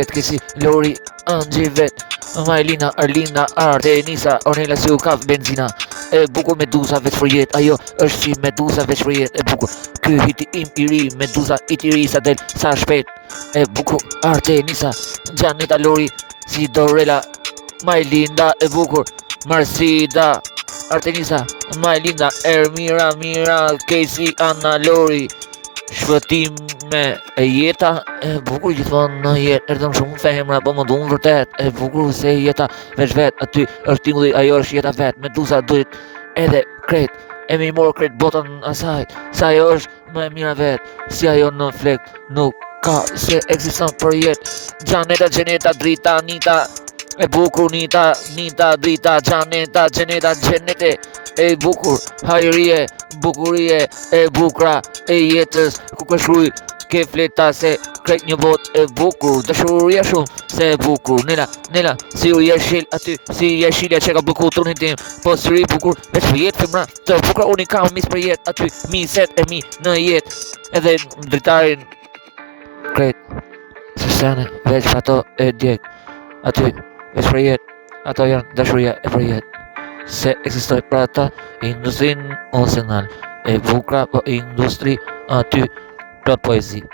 jetë kesi Lori, Angji vet, Majlina, Arlina, Ardenisa, Ornella si u kaf benzina. E bukur Medusa veç për jetë, ajo është si Medusa veç për jetë, e bukur. Ky hiti im i ri, Medusa i tiri sa del sa shpejt. E bukur Ardenisa, Janeta Lori, si Dorella, Majlinda e bukur, Marsida, Artenisa, Majlinda, Ermira, Mira, Casey, Anna Lori. Shpëtime e jeta e bukur gjithmonë në jetë, erdhëm shumë femra, po më duan vërtet, e bukur se jeta veç vet, aty është tingulli, ajo është jeta vet, Medusa duhet edhe krejt, e me i morë krejt botën asaj, sa ajo është më e mira vet, si ajo në flek nuk ka se ekziston për jetë. Janeta, Gjeneta, Drita, Nita, e bukur Nita, Drita, Janeta, Gjeneta, Gjenete, e bukur, hajrie, bukurie, e bukra, e jetës, ku ka shkruj, ke fleta se krejt një bot e bukur, dashuria shumë, se e bukur, Nela, si u jeshil aty, si jeshilja që ka bukur trunin tim, po siri bukur, veç për jetë femra, të bukra unë i kam mis për jetë, aty, miset e mi në jetë, edhe dritarin, krejt, se sene, veç për ato e djek, aty, veç për jetë, ato janë dashuria e për jetë. Se ekzistoj për ata industrin ose nal e bukra po industri aty plot poezi.